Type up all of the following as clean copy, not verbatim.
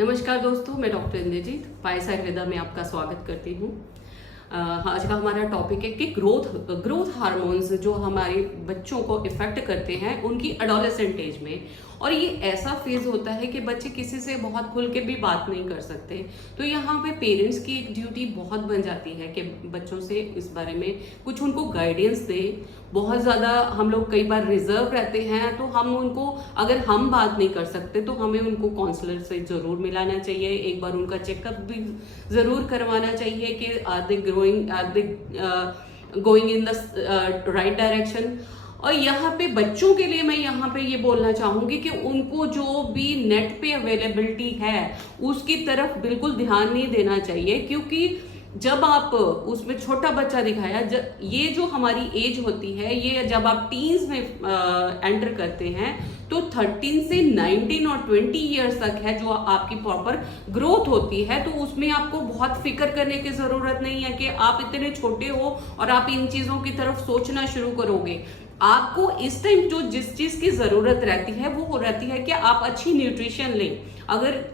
नमस्कार दोस्तों, मैं डॉक्टर इंद्रजीत पायस आयुर्वेदा में आपका स्वागत करती हूँ। आज का हमारा टॉपिक है कि ग्रोथ हार्मोन्स जो हमारे बच्चों को इफेक्ट करते हैं उनकी एडोलेसेंट एज में। और ये ऐसा फेज होता है कि बच्चे किसी से बहुत खुल के भी बात नहीं कर सकते। तो यहाँ पे पेरेंट्स की एक ड्यूटी बहुत बन जाती है कि बच्चों से इस बारे में कुछ उनको गाइडेंस दे। बहुत ज़्यादा हम लोग कई बार रिजर्व रहते हैं, तो हम उनको, अगर हम बात नहीं कर सकते तो हमें उनको काउंसलर से ज़रूर मिलाना चाहिए। एक बार उनका चेकअप भी ज़रूर करवाना चाहिए कि are they going in the right direction. और यहाँ पे बच्चों के लिए मैं यहाँ पे ये बोलना चाहूंगी कि उनको जो भी नेट पे अवेलेबिलिटी है उसकी तरफ बिल्कुल ध्यान नहीं देना चाहिए, क्योंकि जब आप उसमें छोटा बच्चा दिखाया, ये जो हमारी एज होती है, ये जब आप टीन्स में एंटर करते हैं तो 13 से 19 और 20 इयर्स तक है जो आपकी प्रॉपर ग्रोथ होती है। तो उसमें आपको बहुत फिक्र करने की जरूरत नहीं है कि आप इतने छोटे हो और आप इन चीजों की तरफ सोचना शुरू करोगे। आपको इस टाइम जो जिस चीज की जरूरत रहती है वो रहती है कि आप अच्छी न्यूट्रिशन लें। अगर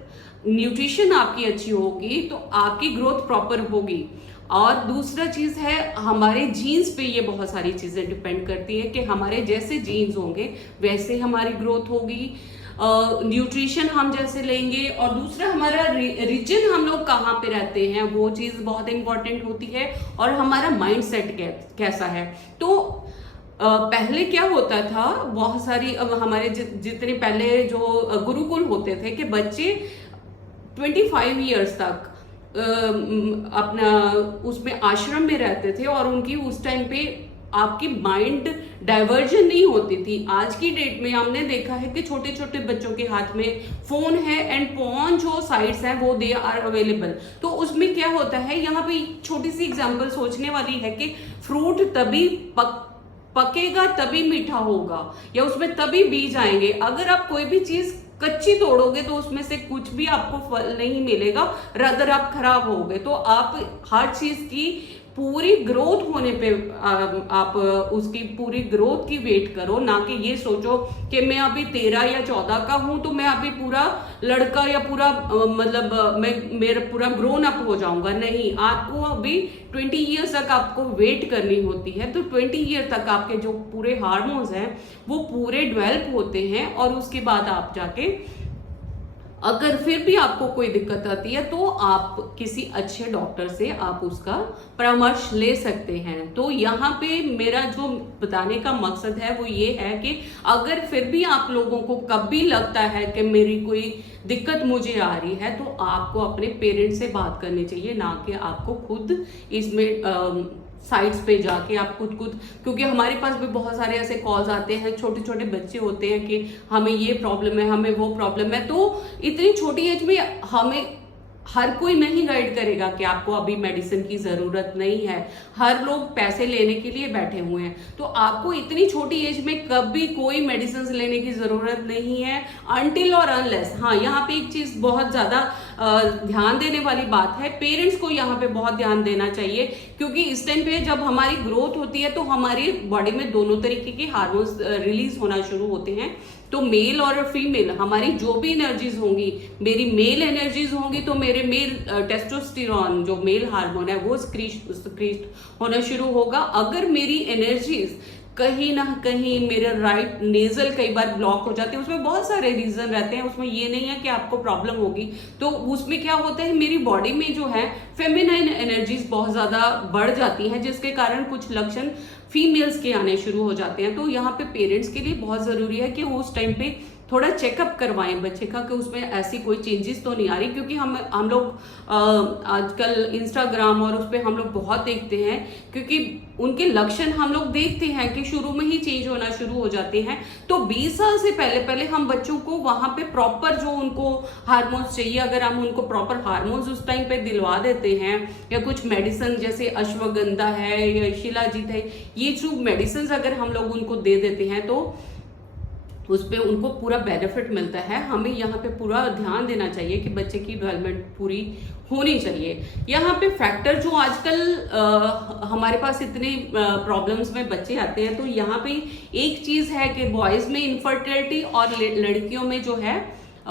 न्यूट्रिशन आपकी अच्छी होगी तो आपकी ग्रोथ प्रॉपर होगी। और दूसरा चीज है, हमारे जीन्स पे ये बहुत सारी चीजें डिपेंड करती है कि हमारे जैसे जीन्स होंगे वैसे हमारी ग्रोथ होगी। न्यूट्रिशन हम जैसे लेंगे, और दूसरा हमारा रीजन, हम लोग कहाँ पे रहते हैं, वो चीज बहुत इंपॉर्टेंट होती है। और हमारा माइंड सेट कैसा है। तो पहले क्या होता था, बहुत सारी हमारे जितने पहले जो गुरुकुल होते थे कि बच्चे 25 इयर्स तक अपना उसमें आश्रम में रहते थे और उनकी उस टाइम पे आपकी माइंड डाइवर्जन नहीं होती थी। आज की डेट में हमने देखा है कि छोटे छोटे बच्चों के हाथ में फोन है एंड पॉन जो साइट्स हैं वो दे आर अवेलेबल। तो उसमें क्या होता है, यहाँ पे छोटी सी एग्जांपल सोचने वाली है कि फ्रूट तभी पकेगा तभी मीठा होगा, या उसमें तभी बीज आएंगे। अगर आप कोई भी चीज कच्ची तोड़ोगे तो उसमें से कुछ भी आपको फल नहीं मिलेगा, रादर आप खराब होगे। तो आप हर चीज की पूरी ग्रोथ होने पे आप उसकी पूरी ग्रोथ की वेट करो, ना कि ये सोचो कि मैं अभी 13 या 14 का हूं तो मैं अभी पूरा लड़का या पूरा मतलब मैं मेरा पूरा ग्रोन अप हो जाऊंगा। नहीं, आपको अभी 20 ईयर्स तक आपको वेट करनी होती है। तो 20 ईयर तक आपके जो पूरे हार्मोन्स हैं वो पूरे डेवलप होते हैं, और उसके बाद आप जाके अगर फिर भी आपको कोई दिक्कत आती है तो आप किसी अच्छे डॉक्टर से आप उसका परामर्श ले सकते हैं। तो यहाँ पे मेरा जो बताने का मकसद है वो ये है कि अगर फिर भी आप लोगों को कभी लगता है कि मेरी कोई दिक्कत मुझे आ रही है, तो आपको अपने पेरेंट्स से बात करनी चाहिए, ना कि आपको खुद इसमें साइट्स पे जाके आप खुद क्योंकि हमारे पास भी बहुत सारे ऐसे कॉल्स आते हैं, छोटे छोटे बच्चे होते हैं कि हमें ये प्रॉब्लम है, हमें वो प्रॉब्लम है। तो इतनी छोटी एज में हमें हर कोई नहीं गाइड करेगा कि आपको अभी मेडिसिन की जरूरत नहीं है। हर लोग पैसे लेने के लिए बैठे हुए हैं, तो आपको इतनी छोटी एज में कभी कोई मेडिसिन लेने की जरूरत नहीं है, अनटिल और अनलेस। हाँ, यहाँ पे एक चीज बहुत ज्यादा ध्यान देने वाली बात है, पेरेंट्स को यहाँ पे बहुत ध्यान देना चाहिए, क्योंकि इस टाइम पे जब हमारी ग्रोथ होती है तो हमारी बॉडी में दोनों तरीके के हार्मोन्स रिलीज होना शुरू होते हैं। तो मेल और फीमेल, हमारी जो भी एनर्जीज होंगी, मेरी मेल एनर्जीज होंगी तो मेरे मेल टेस्टोस्टेरोन जो मेल हार्मोन है वो सक्रीट होना शुरू होगा। अगर मेरी एनर्जीज कहीं ना कहीं मेरे राइट नेजल कई बार ब्लॉक हो जाते हैं, उसमें बहुत सारे रीजन रहते हैं, उसमें ये नहीं है कि आपको प्रॉब्लम होगी। तो उसमें क्या होता है, मेरी बॉडी में जो है फेमिनाइन एनर्जीज बहुत ज्यादा बढ़ जाती हैं, जिसके कारण कुछ लक्षण फीमेल्स के आने शुरू हो जाते हैं। तो यहाँ पे पेरेंट्स के लिए बहुत जरूरी है कि वो उस टाइम पे थोड़ा चेकअप करवाएं बच्चे का कि उसमें ऐसी कोई चेंजेस तो नहीं आ रही। क्योंकि हम लोग आजकल इंस्टाग्राम और उस पर हम लोग बहुत देखते हैं, क्योंकि उनके लक्षण हम लोग देखते हैं कि शुरू में ही चेंज होना शुरू हो जाते हैं। तो 20 साल से पहले हम बच्चों को वहां पे प्रॉपर जो उनको हार्मोन्स चाहिए, अगर हम उनको प्रॉपर हार्मोन्स उस टाइम पे दिलवा देते हैं, या कुछ मेडिसिन जैसे अश्वगंधा है या शिलाजीत है, ये जो मेडिसिन अगर हम लोग उनको दे देते हैं तो उस पर उनको पूरा बेनिफिट मिलता है। हमें यहाँ पे पूरा ध्यान देना चाहिए कि बच्चे की डेवलपमेंट पूरी होनी चाहिए। यहाँ पे फैक्टर जो आजकल हमारे पास इतने प्रॉब्लम्स में बच्चे आते हैं, तो यहाँ पे एक चीज है कि बॉयज में इनफर्टिलिटी और लड़कियों में जो है